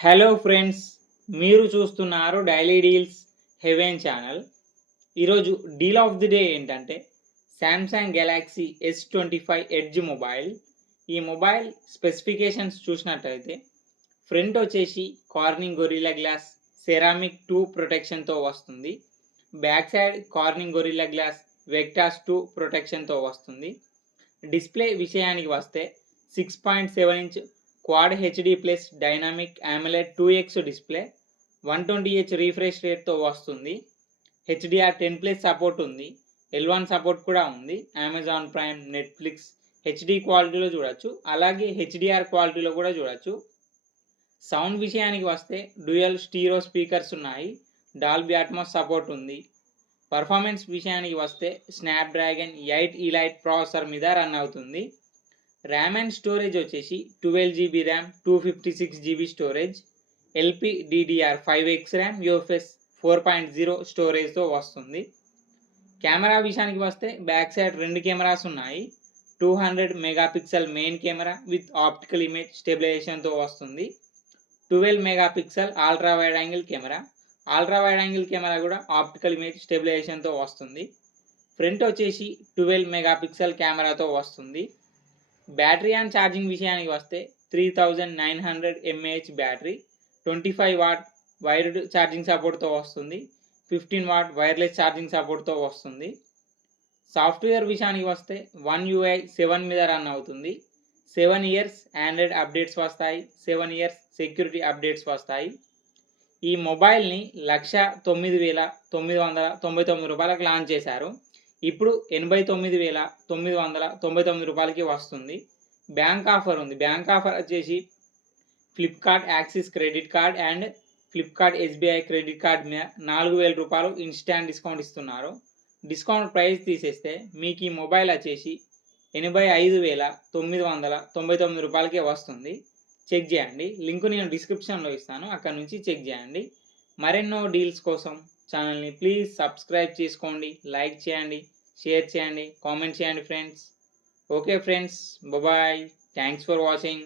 Hello friends, మీరు చూస్తున్నారు daily deals heaven channel. ఈరోజు డీల్ ఆఫ్ ది డే ఏంటంటే Samsung Galaxy S25 edge mobile. ఈ మొబైల్ స్పెసిఫికేషన్స్ చూసినట్టయితే ఫ్రంట్ వచ్చేసి కార్నింగ్ గొరిల్లా గ్లాస్ సెరామిక్ 2 ప్రొటెక్షన్తో వస్తుంది. Back side Corning Gorilla glass Victus 2 ప్రొటెక్షన్తో వస్తుంది. డిస్ప్లే విషయానికి వస్తే 6.7 inch quad HD plus dynamic AMOLED 2X display 120Hz refresh రేట్తో వస్తుంది. HDR10+ సపోర్ట్ ఉంది. L1 సపోర్ట్ కూడా ఉంది. అమెజాన్ ప్రైమ్, నెట్ఫ్లిక్స్ హెచ్డి క్వాలిటీలో చూడొచ్చు, అలాగే HDR క్వాలిటీలో కూడా చూడొచ్చు. సౌండ్ విషయానికి వస్తే డ్యూయల్ స్టీరో స్పీకర్స్ ఉన్నాయి. డాల్బీ అట్మాస్ సపోర్ట్ ఉంది. పర్ఫార్మెన్స్ విషయానికి వస్తే స్నాప్డ్రాగన్ 8 ఎలైట్ ప్రాసెసర్ మీద రన్ అవుతుంది. ర్యామ్ అండ్ స్టోరేజ్ వచ్చేసి 12GB RAM, 256GB storage, LPDDR5X RAM, UFS 4.0 స్టోరేజ్తో వస్తుంది. కెమెరా విషయానికి వస్తే బ్యాక్ సైడ్ 2 కెమెరాస్ ఉన్నాయి. 200 megapixel main camera with optical image స్టెబిలైజేషన్తో వస్తుంది. 12 megapixel ultra wide angle camera. Ultra wide angle camera కూడా ఆప్టికల్ ఇమేజ్ స్టెబిలైజేషన్తో వస్తుంది. ఫ్రంట్ వచ్చేసి 12 మెగాపిక్సెల్ కెమెరాతో వస్తుంది. బ్యాటరీ అండ్ ఛార్జింగ్ విషయానికి వస్తే 3900 mAh battery, 25W wired charging సపోర్ట్తో వస్తుంది. 15W వైర్లెస్ ఛార్జింగ్ సపోర్ట్తో వస్తుంది. సాఫ్ట్వేర్ విషయానికి వస్తే One UI 7 మీద రన్ అవుతుంది. 7 years ఆండ్రాయిడ్ అప్డేట్స్ వస్తాయి. 7 years సెక్యూరిటీ అప్డేట్స్ వస్తాయి. ఈ మొబైల్ని 1,09,999 రూపాయలకు లాంచ్ చేశారు. ఇప్పుడు 89,999 రూపాయలకి వస్తుంది. బ్యాంక్ ఆఫర్ ఉంది. బ్యాంక్ ఆఫర్ వచ్చేసి Flipkart axis credit card and Flipkart SBI credit card మీద 4,000 రూపాయలు ఇన్స్టాంట్ డిస్కౌంట్ ఇస్తున్నారు. డిస్కౌంట్ ప్రైస్ తీసేస్తే మీకు ఈ మొబైల్ వచ్చేసి 85,999 రూపాయలకే వస్తుంది. చెక్ చేయండి. లింక్ నేను డిస్క్రిప్షన్లో ఇస్తాను, అక్కడ నుంచి చెక్ చేయండి. మరెన్నో డీల్స్ కోసం ఛానల్ని ప్లీజ్ సబ్స్క్రైబ్ చేసుకోండి, లైక్ చేయండి, షేర్ చేయండి, కామెంట్ చేయండి friends. Okay friends, bye. Thanks for watching.